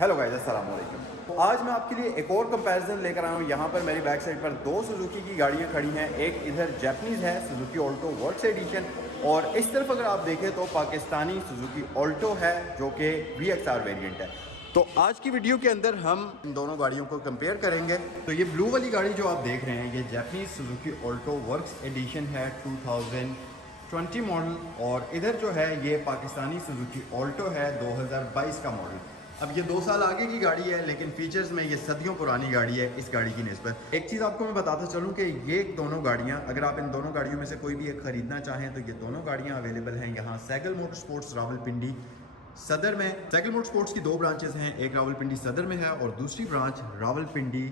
Hello guys, अस्सलाम वालेकुम। आज मैं आपके लिए एक और कंपैरिजन लेकर आया हूँ। यहाँ पर मेरी बैक साइड पर दो सुजुकी की गाड़ियाँ खड़ी हैं। एक इधर जैपनीज़ है सुजुकी ऑल्टो वर्क्स एडिशन, और इस तरफ अगर आप देखें तो पाकिस्तानी सुजुकी ऑल्टो है जो कि VXR वेरिएंट है। तो आज की वीडियो के अंदर हम इन दोनों गाड़ियों को कंपेयर करेंगे। तो ये ब्लू वाली गाड़ी जो आप देख रहे हैं ये Japanese Suzuki Alto Works edition है 2020 मॉडल, और इधर जो है ये पाकिस्तानी सुजुकी ऑल्टो है 2022 का मॉडल। अब ये 2 साल आगे की गाड़ी है, लेकिन फीचर्स में ये सदियों पुरानी गाड़ी है इस गाड़ी की निस्बत। एक चीज़ आपको मैं बताता चलूँ कि ये दोनों गाड़ियाँ, अगर आप इन दोनों गाड़ियों में से कोई भी एक ख़रीदना चाहें तो ये दोनों गाड़ियाँ अवेलेबल हैं यहाँ सैगल मोटर स्पोर्ट्स रावलपिंडी सदर में। सैगल मोटर स्पोर्ट्स की 2 ब्रांचेस हैं, एक रावलपिंडी सदर में है और दूसरी ब्रांच रावलपिंडी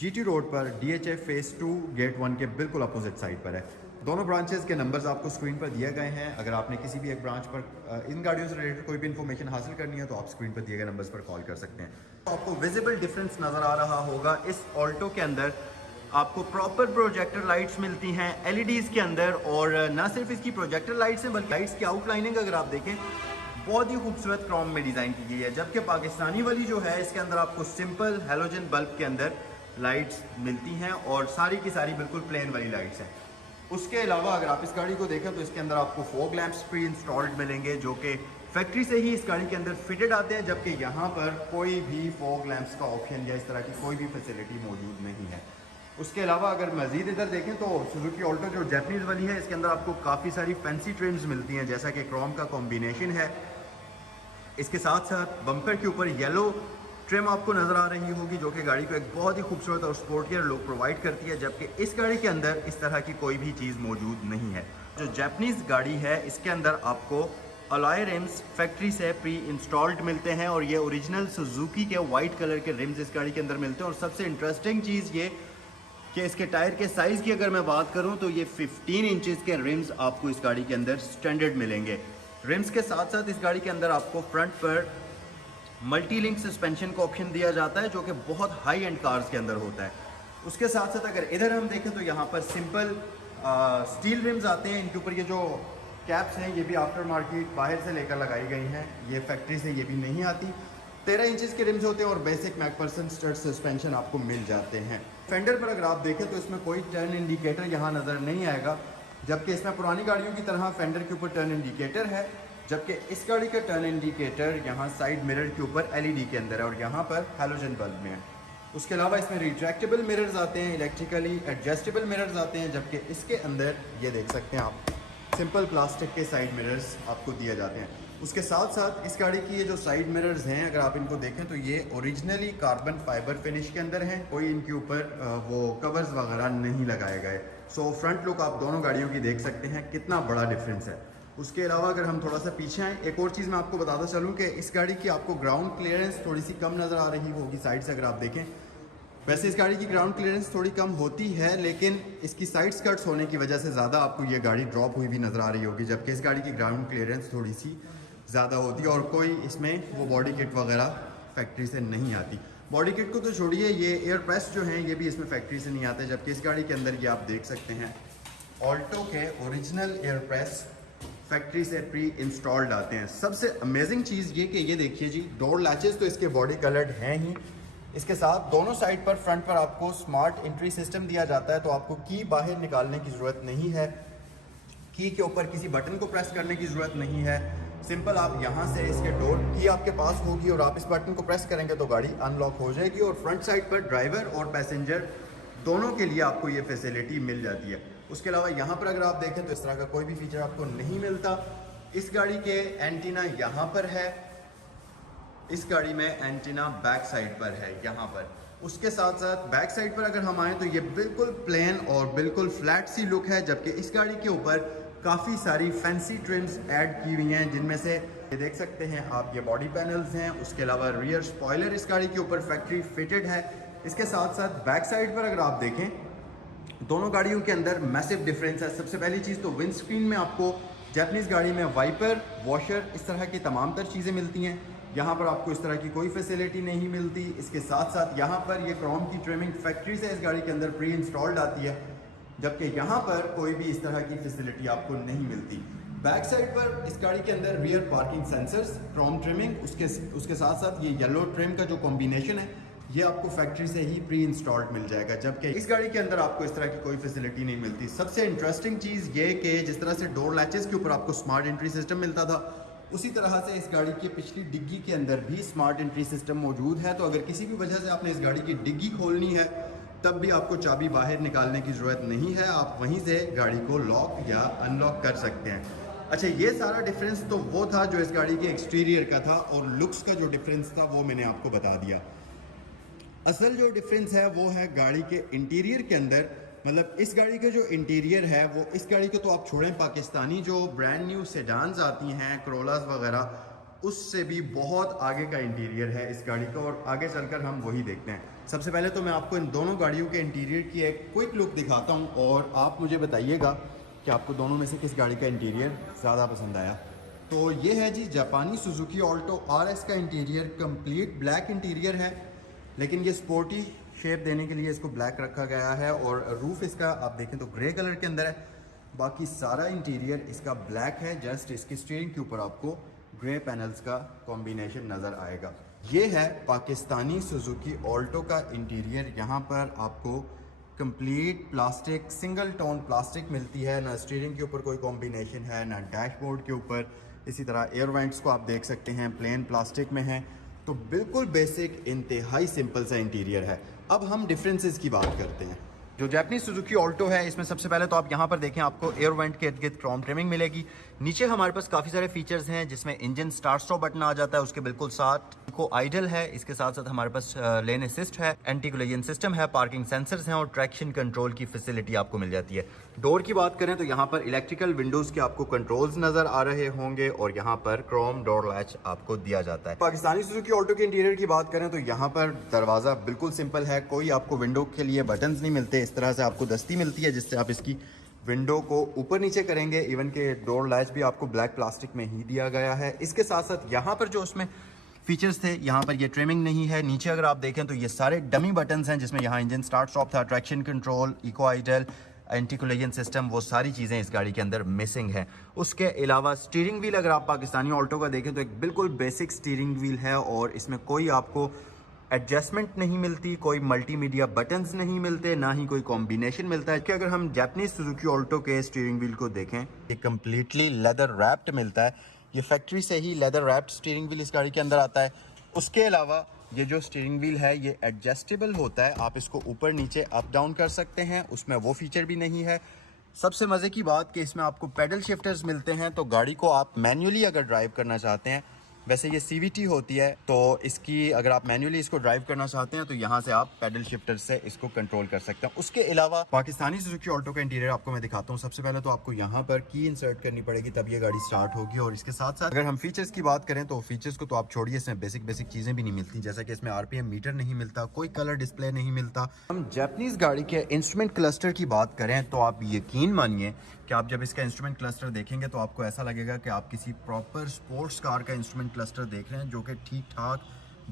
GT रोड पर DHA फेज़ 2 गेट 1 के बिल्कुल अपोजिट साइड पर है। दोनों ब्रांचेस के नंबर्स आपको स्क्रीन पर दिए गए हैं। अगर आपने किसी भी एक ब्रांच पर इन गाड़ियों से रिलेटेड कोई भी इन्फॉर्मेशन हासिल करनी है तो आप स्क्रीन पर दिए गए नंबर्स पर कॉल कर सकते हैं। तो आपको विजिबल डिफरेंस नज़र आ रहा होगा। इस ऑल्टो के अंदर आपको प्रॉपर प्रोजेक्टर लाइट्स मिलती हैं LEDs के अंदर, और ना सिर्फ इसकी प्रोजेक्टर लाइट्स हैं बल्कि लाइट्स की आउटलाइनिंग अगर आप देखें बहुत ही खूबसूरत क्रोम में डिज़ाइन की गई है। जबकि पाकिस्तानी वाली जो है इसके अंदर आपको सिंपल हेलोजन बल्ब के अंदर लाइट्स मिलती हैं और सारी की सारी बिल्कुल प्लेन वाली लाइट्स हैं। उसके अलावा अगर आप इस गाड़ी को देखें तो इसके अंदर आपको फॉग लैंप्स प्री इंस्टॉल्ड मिलेंगे जो कि फैक्ट्री से ही इस गाड़ी के अंदर फिटेड आते हैं, जबकि यहाँ पर कोई भी फॉग लैंप्स का ऑप्शन या इस तरह की कोई भी फैसिलिटी मौजूद नहीं है। उसके अलावा अगर मज़ीद इधर देखें तो सुजुकी ऑल्टो जो जैपनीज़ वाली है इसके अंदर आपको काफ़ी सारी फैंसी ट्रिम्स मिलती हैं, जैसा कि क्रोम का कॉम्बिनेशन है। इसके साथ साथ बम्पर के ऊपर येलो ट्रिम आपको नज़र आ रही होगी जो कि गाड़ी को एक बहुत ही खूबसूरत और स्पोर्टियर लुक प्रोवाइड करती है, जबकि इस गाड़ी के अंदर इस तरह की कोई भी चीज़ मौजूद नहीं है। जो जैपनीज़ गाड़ी है इसके अंदर आपको अलॉय रिम्स फैक्ट्री से प्री इंस्टॉल्ड मिलते हैं, और ये ओरिजिनल सुजुकी के वाइट कलर के रिम्स इस गाड़ी के अंदर मिलते हैं। और सबसे इंटरेस्टिंग चीज़ ये कि इसके टायर के साइज़ की अगर मैं बात करूँ तो ये 15 इंचज़ के रिम्स आपको इस गाड़ी के अंदर स्टैंडर्ड मिलेंगे। रिम्स के साथ साथ इस गाड़ी के अंदर आपको फ्रंट पर मल्टी लिंक सस्पेंशन का ऑप्शन दिया जाता है जो कि बहुत हाई एंड कार्स के अंदर होता है। उसके साथ साथ अगर इधर हम देखें तो यहाँ पर सिंपल स्टील रिम्स आते हैं। इनके ऊपर ये जो कैप्स हैं ये भी आफ्टर मार्केट बाहर से लेकर लगाई गई हैं, ये फैक्ट्री से ये भी नहीं आती। 13 इंचज़ के रिम्स होते हैं और बेसिक मैकफर्सन स्टड सस्पेंशन आपको मिल जाते हैं। फेंडर पर अगर आप देखें तो इसमें कोई टर्न इंडिकेटर यहाँ नज़र नहीं आएगा, जबकि इसमें पुरानी गाड़ियों की तरह फेंडर के ऊपर टर्न इंडिकेटर है, जबकि इस गाड़ी का टर्न इंडिकेटर यहाँ साइड मिरर के ऊपर LED के अंदर है और यहाँ पर हैलोजन बल्ब में है। उसके अलावा इसमें रिट्रैक्टेबल मिरर्स आते हैं, इलेक्ट्रिकली एडजस्टेबल मिरर्स आते हैं, जबकि इसके अंदर ये देख सकते हैं आप सिंपल प्लास्टिक के साइड मिरर्स आपको दिए जाते हैं। उसके साथ साथ इस गाड़ी की ये जो साइड मिरर्स हैं अगर आप इनको देखें तो ये ओरिजिनली कार्बन फाइबर फिनिश के अंदर हैं, कोई इनके ऊपर वो कवर्स वगैरह नहीं लगाए गए। सो फ्रंट लुक आप दोनों गाड़ियों की देख सकते हैं कितना बड़ा डिफरेंस है। उसके अलावा अगर हम थोड़ा सा पीछे आएँ, एक और चीज़ मैं आपको बताता चलूँ कि इस गाड़ी की आपको ग्राउंड क्लियरेंस थोड़ी सी कम नज़र आ रही होगी साइड से अगर आप देखें। वैसे इस गाड़ी की ग्राउंड क्लियरेंस थोड़ी कम होती है, लेकिन इसकी साइड स्कर्ट्स होने की वजह से ज़्यादा आपको ये गाड़ी ड्रॉप हुई भी नज़र आ रही होगी, जबकि इस गाड़ी की ग्राउंड क्लियरेंस थोड़ी सी ज़्यादा होती है और कोई इसमें वो बॉडी किट वगैरह फैक्ट्री से नहीं आती। बॉडी किट को तो छोड़िए, ये एयर प्रेस जो हैं ये भी इसमें फैक्ट्री से नहीं आते, जबकि इस गाड़ी के अंदर ये आप देख सकते हैं ऑल्टो के ओरिजिनल एयर प्रेस फैक्ट्री से प्री इंस्टॉल्ड आते हैं। सबसे अमेजिंग चीज़ ये कि ये देखिए जी, डोर लैचेस तो इसके बॉडी कलर्ड हैं ही, इसके साथ दोनों साइड पर फ्रंट पर आपको स्मार्ट एंट्री सिस्टम दिया जाता है, तो आपको की बाहर निकालने की ज़रूरत नहीं है, की के ऊपर किसी बटन को प्रेस करने की ज़रूरत नहीं है। सिंपल आप यहाँ से इसके डोर की आपके पास होगी और आप इस बटन को प्रेस करेंगे तो गाड़ी अनलॉक हो जाएगी, और फ्रंट साइड पर ड्राइवर और पैसेंजर दोनों के लिए आपको ये फैसिलिटी मिल जाती है। उसके अलावा यहाँ पर अगर आप देखें तो इस तरह का कोई भी फीचर आपको नहीं मिलता। इस गाड़ी के एंटीना यहाँ पर है, इस गाड़ी में एंटीना बैक साइड पर है यहाँ पर। उसके साथ साथ बैक साइड पर अगर हम आएँ तो ये बिल्कुल प्लेन और बिल्कुल फ्लैट सी लुक है, जबकि इस गाड़ी के ऊपर काफ़ी सारी फैंसी ट्रिम्स ऐड की हुई हैं, जिनमें से ये देख सकते हैं आप ये बॉडी पैनल्स हैं। उसके अलावा रियर स्पॉयलर इस गाड़ी के ऊपर फैक्ट्री फिटेड है। इसके साथ साथ बैक साइड पर अगर आप देखें दोनों गाड़ियों के अंदर मैसिव डिफरेंस है। सबसे पहली चीज़ तो विंड स्क्रीन में आपको जैपनीज़ गाड़ी में वाइपर, वॉशर, इस तरह की तमाम तर चीज़ें मिलती हैं। यहाँ पर आपको इस तरह की कोई फैसिलिटी नहीं मिलती। इसके साथ साथ यहाँ पर ये क्रोम की ट्रिमिंग फैक्ट्री से इस गाड़ी के अंदर प्री इंस्टॉल्ड आती है, जबकि यहाँ पर कोई भी इस तरह की फैसिलिटी आपको नहीं मिलती। बैक साइड पर इस गाड़ी के अंदर rear parking sensors, Chrome trimming, उसके साथ साथ ये येलो ट्रिम का जो कॉम्बिनेशन है ये आपको फैक्ट्री से ही प्री इंस्टॉल्ड मिल जाएगा, जबकि इस गाड़ी के अंदर आपको इस तरह की कोई फैसिलिटी नहीं मिलती। सबसे इंटरेस्टिंग चीज़ ये कि जिस तरह से डोर लैचेस के ऊपर आपको स्मार्ट एंट्री सिस्टम मिलता था, उसी तरह से इस गाड़ी की पिछली डिग्गी के अंदर भी स्मार्ट एंट्री सिस्टम मौजूद है। तो अगर किसी भी वजह से आपने इस गाड़ी की डिग्गी खोलनी है तब भी आपको चाबी बाहर निकालने की ज़रूरत नहीं है, आप वहीं से गाड़ी को लॉक या अनलॉक कर सकते हैं। अच्छा, ये सारा डिफरेंस तो वो था जो इस गाड़ी के एक्सटीरियर का था, और लुक्स का जो डिफरेंस था वो मैंने आपको बता दिया। असल जो डिफरेंस है वो है गाड़ी के इंटीरियर के अंदर। मतलब इस गाड़ी का जो इंटीरियर है वो, इस गाड़ी को तो आप छोड़ें, पाकिस्तानी जो ब्रांड न्यू सेडान्स आती हैं, क्रोलास वगैरह, उससे भी बहुत आगे का इंटीरियर है इस गाड़ी का, और आगे चलकर हम वही देखते हैं। सबसे पहले तो मैं आपको इन दोनों गाड़ियों के इंटीरियर की एक क्विक लुक दिखाता हूँ, और आप मुझे बताइएगा कि आपको दोनों में से किस गाड़ी का इंटीरियर ज़्यादा पसंद आया। तो ये है जी जापानी सुजुकी ऑल्टो RS का इंटीरियर। कंप्लीट ब्लैक इंटीरियर है, लेकिन ये स्पोर्टी शेप देने के लिए इसको ब्लैक रखा गया है, और रूफ इसका आप देखें तो ग्रे कलर के अंदर है। बाकी सारा इंटीरियर इसका ब्लैक है, जस्ट इसकी स्टीयरिंग के ऊपर आपको ग्रे पैनल्स का कॉम्बिनेशन नज़र आएगा। ये है पाकिस्तानी सुजुकी ऑल्टो का इंटीरियर। यहाँ पर आपको complete plastic, single tone plastic मिलती है, ना स्टीयरिंग के ऊपर कोई कॉम्बिनेशन है, ना डैशबोर्ड के ऊपर। इसी तरह एयर वेंट्स को आप देख सकते हैं प्लेन प्लास्टिक में है। तो बिल्कुल बेसिक, इंतहाई सिंपल सा इंटीरियर है। अब हम डिफरेंसेस की बात करते हैं। जो जापानी सुजुकी ऑल्टो है, इसमें सबसे पहले तो आप यहाँ पर देखें, आपको एयर वेंट के इर्द-गिर्द क्रोम ट्रिमिंग मिलेगी। नीचे हमारे पास काफ़ी सारे फीचर्स हैं, जिसमें इंजन स्टार्ट स्टॉप बटन आ जाता है, उसके बिल्कुल साथ को आइडल है। इसके साथ साथ हमारे पास लेन असिस्ट है, एंटी कोलिजन सिस्टम है, पार्किंग सेंसर्स हैं, और ट्रैक्शन कंट्रोल की फैसिलिटी आपको मिल जाती है। डोर की बात करें तो यहाँ पर इलेक्ट्रिकल विंडोज़ के आपको कंट्रोल्स नज़र आ रहे होंगे, और यहाँ पर क्रोम डोर लैच आपको दिया जाता है। पाकिस्तानी सुजुकी ऑल्टो के इंटीरियर की बात करें तो यहाँ पर दरवाज़ा बिल्कुल सिंपल है, कोई आपको विंडो के लिए बटन्स नहीं मिलते। इस तरह से आपको दस्ती मिलती है, जिससे आप इसकी विंडो को ऊपर नीचे करेंगे। इवन के डोर लैच भी आपको ब्लैक प्लास्टिक में ही दिया गया है। इसके साथ साथ यहाँ पर जो उसमें फीचर्स थे, यहाँ पर ये ट्रिमिंग नहीं है। नीचे अगर आप देखें तो ये सारे डमी बटन्स हैं, जिसमें यहाँ इंजन स्टार्ट स्टॉप था, traction control, eco idle, anti collision system, वो सारी चीज़ें इस गाड़ी के अंदर मिसिंग है। उसके अलावा स्टीयरिंग व्हील अगर आप पाकिस्तानी ऑल्टो का देखें तो एक बिल्कुल बेसिक स्टीयरिंग व्हील है, और इसमें कोई आपको एडजस्टमेंट नहीं मिलती, कोई मल्टीमीडिया बटन्स नहीं मिलते, ना ही कोई कॉम्बिनेशन मिलता है। कि अगर हम जापानीज सुजुकी ऑल्टो के स्टीयरिंग व्हील को देखें, ये कम्प्लीटली लेदर रैप्ड मिलता है। ये फैक्ट्री से ही लेदर रैप्ड स्टीयरिंग व्हील इस गाड़ी के अंदर आता है। उसके अलावा ये जो स्टीयरिंग व्हील है ये एडजस्टेबल होता है, आप इसको ऊपर नीचे अप डाउन कर सकते हैं, उसमें वो फीचर भी नहीं है। सबसे मज़े की बात कि इसमें आपको पेडल शिफ्टर्स मिलते हैं, तो गाड़ी को आप मैन्युअली अगर ड्राइव करना चाहते हैं, वैसे ये CVT होती है, तो इसकी अगर आप मैन्युअली इसको ड्राइव करना चाहते हैं तो यहाँ से आप पेडल शिफ्टर से इसको कंट्रोल कर सकते हैं। उसके अलावा पाकिस्तानी सुजुकी ऑल्टो का इंटीरियर आपको मैं दिखाता हूँ। सबसे पहले तो आपको यहाँ पर की इंसर्ट करनी पड़ेगी, तब ये गाड़ी स्टार्ट होगी। और इसके साथ साथ अगर हम फीचर्स की बात करें तो फीचर्स को तो आप छोड़िए, इसमें बेसिक चीज़ें भी नहीं मिलती, जैसे कि इसमें RPM मीटर नहीं मिलता, कोई कलर डिस्प्ले नहीं मिलता। हम जापानीज गाड़ी के इंस्ट्रूमेंट क्लस्टर की बात करें तो आप यकीन मानिए कि आप जब इसका इंस्ट्रूमेंट क्लस्टर देखेंगे तो आपको ऐसा लगेगा कि आप किसी प्रॉपर स्पोर्ट्स कार का इंस्ट्रूमेंट क्लस्टर देख रहे हैं, जो कि ठीक ठाक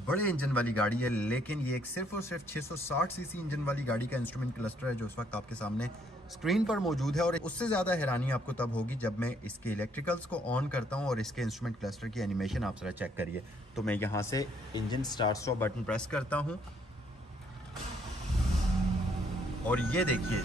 बड़े इंजन वाली गाड़ी है। लेकिन ये एक सिर्फ और सिर्फ 660 सीसी इंजन वाली गाड़ी का इंस्ट्रूमेंट क्लस्टर है, जो उस वक्त आपके सामने स्क्रीन पर मौजूद है। और उससे ज़्यादा हैरानी आपको तब होगी जब मैं इसके इलेक्ट्रिकल्स को ऑन करता हूँ और इसके इंस्ट्रूमेंट क्लस्टर की एनिमेशन आप जरा चेक करिए। तो मैं यहाँ से engine start stop button press करता हूँ, और ये देखिए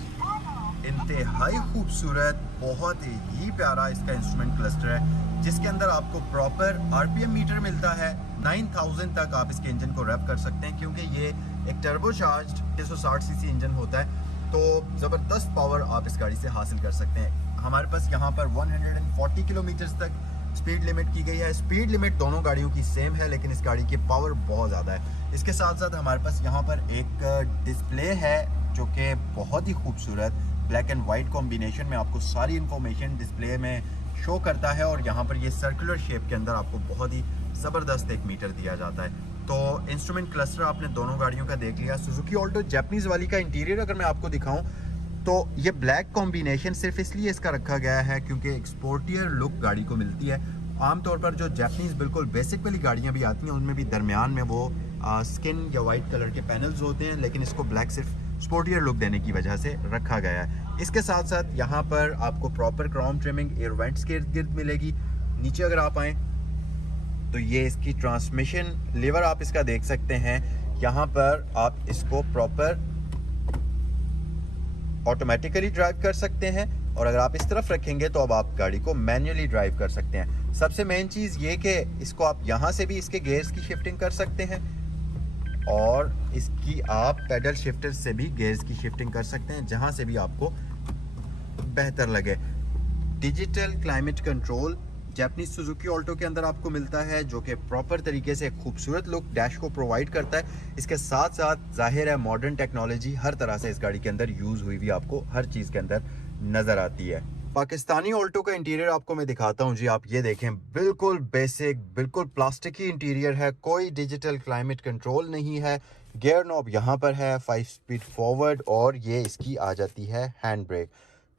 इंतहाई खूबसूरत, बहुत ही प्यारा इसका इंस्ट्रूमेंट क्लस्टर है, जिसके अंदर आपको प्रॉपर RPM मीटर मिलता है। 9000 तक आप इसके इंजन को रैप कर सकते हैं, क्योंकि ये एक टर्बोचार्ज्ड 660 सीसी इंजन होता है, तो ज़बरदस्त पावर आप इस गाड़ी से हासिल कर सकते हैं। हमारे पास यहाँ पर 140 किलोमीटर तक स्पीड लिमिट की गई है। स्पीड लिमिट दोनों गाड़ियों की सेम है, लेकिन इस गाड़ी की पावर बहुत ज़्यादा है। इसके साथ साथ हमारे पास यहाँ पर एक डिस्प्ले है, जो कि बहुत ही खूबसूरत ब्लैक एंड वाइट कॉम्बिनेशन में आपको सारी इन्फॉर्मेशन डिस्प्ले में शो करता है। और यहाँ पर ये सर्कुलर शेप के अंदर आपको बहुत ही ज़बरदस्त एक मीटर दिया जाता है। तो इंस्ट्रूमेंट क्लस्टर आपने दोनों गाड़ियों का देख लिया। सुजुकी ऑल्टो जापानीज़ वाली का इंटीरियर अगर मैं आपको दिखाऊं तो ये ब्लैक कॉम्बिनेशन सिर्फ इसलिए इसका रखा गया है क्योंकि एक स्पोर्टियर लुक गाड़ी को मिलती है। आमतौर पर जो जापानीज़ बिल्कुल बेसिक वाली गाड़ियाँ भी आती हैं, उनमें भी दरमियान में वो स्किन या वाइट कलर के पैनल्स होते हैं, लेकिन इसको ब्लैक सिर्फ स्पोर्टियर लुक देने की वजह से रखा गया है। इसके साथ साथ यहाँ पर आपको proper Chrome trimming air vents के इर्द गिर्द मिलेगी। नीचे अगर आप आएँ तो ये इसकी ट्रांसमिशन लीवर आप इसका देख सकते हैं। यहाँ पर आप इसको प्रॉपर ऑटोमेटिकली ड्राइव कर सकते हैं, और अगर आप इस तरफ रखेंगे तो अब आप गाड़ी को मैन्युअली ड्राइव कर सकते हैं। सबसे मेन चीज़ ये कि इसको आप यहाँ से भी इसके गियर्स की शिफ्टिंग कर सकते हैं, और इसकी आप पेडल शिफ्टर से भी गियर्स की शिफ्टिंग कर सकते हैं, जहाँ से भी आपको बेहतर लगे। Digital climate control Japanese Suzuki Alto के अंदर आपको मिलता है, जो कि प्रॉपर तरीके से खूबसूरत लुक डैश को प्रोवाइड करता है। इसके साथ साथ जाहिर है मॉडर्न टेक्नोलॉजी हर तरह से इस गाड़ी के अंदर यूज़ हुई हुई आपको हर चीज़ के अंदर नज़र आती है। पाकिस्तानी ऑल्टो का इंटीरियर आपको मैं दिखाता हूँ जी। आप ये देखें, बिल्कुल बेसिक, बिल्कुल प्लास्टिक ही इंटीरियर है, कोई डिजिटल क्लाइमेट कंट्रोल नहीं है। गियर नॉब यहाँ पर है 5 स्पीड फॉरवर्ड, और ये इसकी आ जाती है हैंड ब्रेक।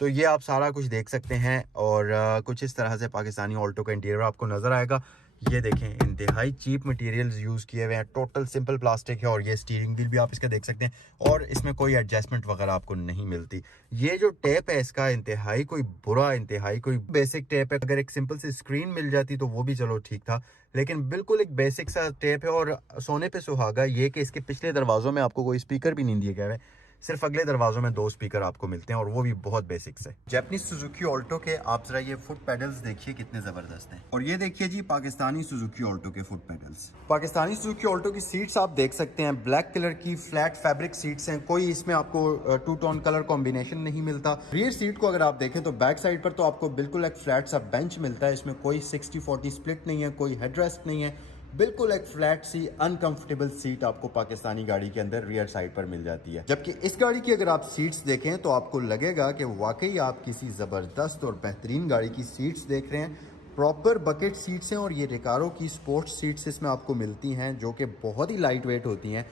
तो ये आप सारा कुछ देख सकते हैं, और कुछ इस तरह से पाकिस्तानी ऑल्टो का इंटीरियर आपको नज़र आएगा। ये देखें, इंतहाई चीप मटेरियल्स यूज़ किए हुए हैं, टोटल सिंपल प्लास्टिक है, और ये स्टीयरिंग व्हील भी आप इसका देख सकते हैं, और इसमें कोई एडजस्टमेंट वगैरह आपको नहीं मिलती। ये जो टेप है इसका इंतहाई कोई बुरा, इंतहाई कोई बेसिक टेप है। अगर एक सिंपल सी स्क्रीन मिल जाती तो वो भी चलो ठीक था, लेकिन बिल्कुल एक बेसिक सा टेप है। और सोने पे सुहागा ये कि इसके पिछले दरवाज़ों में आपको कोई स्पीकर भी नहीं दिए गए हैं, सिर्फ अगले दरवाजों में 2 स्पीकर आपको मिलते हैं, और वो भी बहुत बेसिक से। जैपनीज सुजुकी ऑल्टो के आप जरा ये फुट पेडल्स देखिए कितने जबरदस्त हैं, और ये देखिए जी पाकिस्तानी सुजुकी ऑल्टो के foot pedals. Pakistani Suzuki Alto की सीट्स आप देख सकते हैं, ब्लैक कलर की फ्लैट फैब्रिक सीट्स हैं, कोई इसमें आपको 2 टोन कलर कॉम्बिनेशन नहीं मिलता। रियर सीट को अगर आप देखें तो बैक साइड पर तो आपको बिल्कुल एक फ्लैट सा बेंच मिलता है, इसमें कोई 60-40 स्प्लिट नहीं है, कोई हेडरेस्ट नहीं है, बिल्कुल एक फ्लैट सी अनकंफर्टेबल सीट आपको पाकिस्तानी गाड़ी के अंदर रियर साइड पर मिल जाती है। जबकि इस गाड़ी की अगर आप सीट्स देखें तो आपको लगेगा कि वाकई आप किसी ज़बरदस्त और बेहतरीन गाड़ी की सीट्स देख रहे हैं। प्रॉपर बकेट सीट्स हैं, और ये रिकारो की स्पोर्ट्स सीट्स इसमें आपको मिलती हैं, जो कि बहुत ही लाइट वेट होती हैं।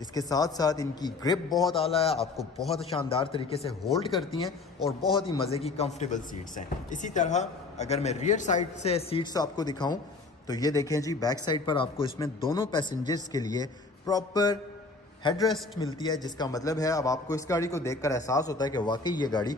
इसके साथ साथ इनकी ग्रिप बहुत आला है, आपको बहुत शानदार तरीके से होल्ड करती हैं, और बहुत ही मज़े की कंफर्टेबल सीट्स हैं। इसी तरह अगर मैं रियर साइड से सीट्स आपको दिखाऊं तो ये देखें जी, बैक साइड पर आपको इसमें दोनों पैसेंजर्स के लिए प्रॉपर हेडरेस्ट मिलती है, जिसका मतलब है अब आपको इस गाड़ी को देखकर एहसास होता है कि वाकई ये गाड़ी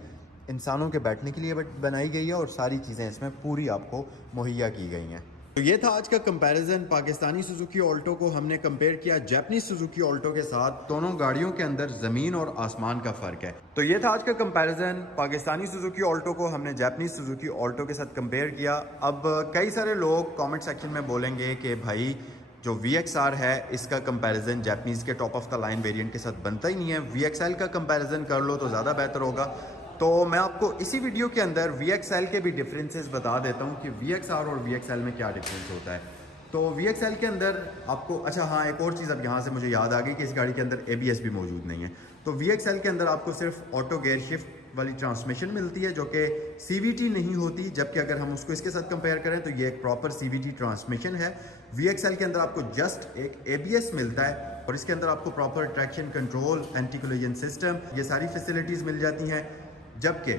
इंसानों के बैठने के लिए बनाई गई है, और सारी चीज़ें इसमें पूरी आपको मुहैया की गई हैं। तो ये था आज का कंपैरिजन। पाकिस्तानी सुजुकी ऑल्टो को हमने कंपेयर किया जैपनीज सुजुकी ऑल्टो के साथ। दोनों गाड़ियों के अंदर ज़मीन और आसमान का फ़र्क है। तो ये था आज का कंपैरिजन। पाकिस्तानी सुजुकी ऑल्टो को हमने जैपनीज सुजुकी ऑल्टो के साथ कंपेयर किया। अब कई सारे लोग कमेंट सेक्शन में बोलेंगे कि भाई जो VXR है इसका कंपैरिजन जैपनीज़ के top of the line variant के साथ बनता ही नहीं है, VXL का कंपैरिजन कर लो तो ज़्यादा बेहतर होगा। तो मैं आपको इसी वीडियो के अंदर VXL के भी डिफरेंसेस बता देता हूँ कि VXR और VXL में क्या डिफरेंस होता है। तो VXL के अंदर आपको, अच्छा हाँ, एक और चीज़ अब यहाँ से मुझे याद आ गई कि इस गाड़ी के अंदर ABS भी मौजूद नहीं है। तो VXL के अंदर आपको सिर्फ ऑटो गेयर शिफ्ट वाली ट्रांसमिशन मिलती है, जो कि CVT नहीं होती, जबकि अगर हम उसको इसके साथ कंपेयर करें तो ये एक प्रॉपर CVT ट्रांसमिशन है। VXL के अंदर आपको जस्ट एक ABS मिलता है, और इसके अंदर आपको proper traction control, anti collision system, ये सारी फैसिलिटीज़ मिल जाती हैं। जबकि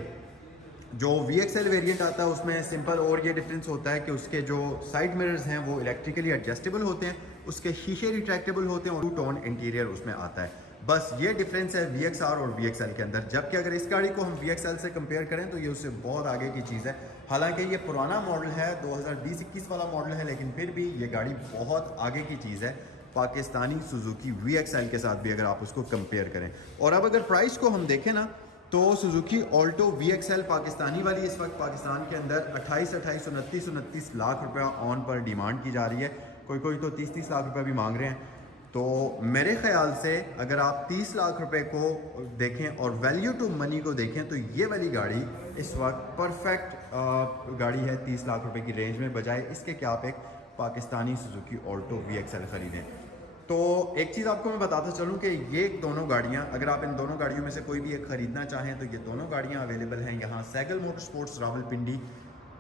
जो VXL वेरिएंट आता है उसमें सिंपल और ये डिफरेंस होता है कि उसके जो साइड मिरर्स हैं वो इलेक्ट्रिकली एडजस्टेबल होते हैं, उसके शीशे रिट्रैक्टेबल होते हैं, और 2 टोन इंटीरियर उसमें आता है। बस ये डिफरेंस है VXR और VXL के अंदर। जबकि अगर इस गाड़ी को हम VXL से कंपेयर करें तो ये उससे बहुत आगे की चीज़ है। हालांकि ये पुराना मॉडल है, 2020-21 वाला मॉडल है, लेकिन फिर भी ये गाड़ी बहुत आगे की चीज़ है पाकिस्तानी सुजुकी VXL के साथ भी, अगर आप उसको कंपेयर करें। और अब अगर प्राइस को हम देखें ना, तो सुजुकी ऑल्टो VXL पाकिस्तानी वाली इस वक्त पाकिस्तान के अंदर 28-29 लाख रुपया ऑन पर डिमांड की जा रही है। कोई तो 30 लाख रुपया भी मांग रहे हैं। तो मेरे ख्याल से अगर आप 30 लाख रुपए को देखें और वैल्यू टू मनी को देखें तो ये वाली गाड़ी इस वक्त परफेक्ट गाड़ी है 30 लाख रुपए की रेंज में, बजाय इसके कि आप एक पाकिस्तानी सुजुकी ऑल्टो VXL ख़रीदें। तो एक चीज़ आपको मैं बताता चलूँ कि ये दोनों गाड़ियाँ, अगर आप इन दोनों गाड़ियों में से कोई भी एक ख़रीदना चाहें तो ये दोनों गाड़ियाँ अवेलेबल हैं यहाँ सैगल मोटर स्पोर्ट्स रावलपिंडी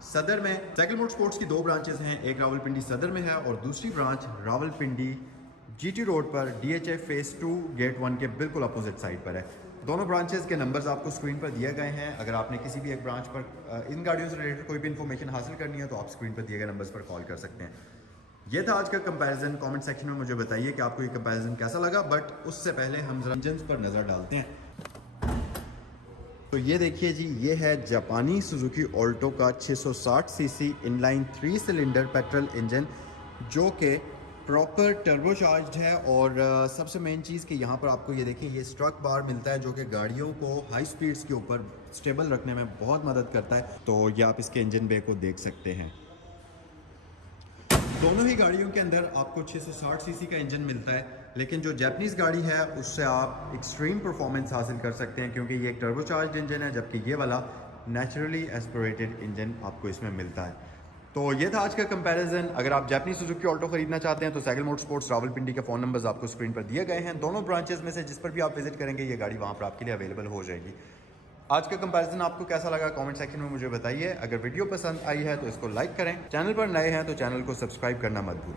सदर में। सैगल मोटर स्पोर्ट्स की 2 ब्रांचेस हैं, एक रावलपिंडी सदर में है और दूसरी ब्रांच रावलपिंडी GT रोड पर DHA फेज़ 2 गेट 1 के बिल्कुल अपोजिट साइड पर है। दोनों ब्रांचेस के नंबर्स आपको स्क्रीन पर दिए गए हैं। अगर आपने किसी भी एक ब्रांच पर इन गाड़ियों से रिलेटेड कोई भी इन्फॉर्मेशन हासिल करनी है तो आप स्क्रीन पर दिए गए नंबर्स पर कॉल कर सकते हैं। ये था आज का कंपैरिजन। कमेंट सेक्शन में मुझे बताइए कि आपको ये कंपैरिजन कैसा लगा, बट उससे पहले हम जरा इंजन पर नज़र डालते हैं। तो ये देखिए जी, ये है जापानी सुजुकी ऑल्टो का 660 CC inline 3 cylinder petrol engine, जो कि प्रॉपर टर्बोचार्ज्ड है। और सबसे मेन चीज़ कि यहाँ पर आपको ये देखिए, ये स्ट्रक बार मिलता है जो कि गाड़ियों को हाई स्पीड्स के ऊपर स्टेबल रखने में बहुत मदद करता है। तो ये आप इसके इंजन बे को देख सकते हैं। दोनों ही गाड़ियों के अंदर आपको 660 सीसी का इंजन मिलता है, लेकिन जो जैपनीज़ गाड़ी है उससे आप एक्सट्रीम परफॉर्मेंस हासिल कर सकते हैं, क्योंकि ये एक टर्बोचार्ज्ड इंजन है, जबकि ये वाला नेचुरली एस्पिरेटेड इंजन आपको इसमें मिलता है। तो ये था आज का कंपैरिजन। अगर आप जापानीज सुजुकी ऑल्टो खरीदना चाहते हैं तो साइकिल मोटरस्पोर्ट्स रावलपिंडी के फ़ोन नंबर्स आपको स्क्रीन पर दिए गए हैं। दोनों ब्रांचेस में से जिस पर भी आप विजिट करेंगे ये गाड़ी वहाँ पर आपके लिए अवेलेबल हो जाएगी। आज का कंपैरिजन आपको कैसा लगा कमेंट सेक्शन में मुझे बताइए। अगर वीडियो पसंद आई है तो इसको लाइक करें, चैनल पर नए हैं तो चैनल को सब्सक्राइब करना मत भूलें।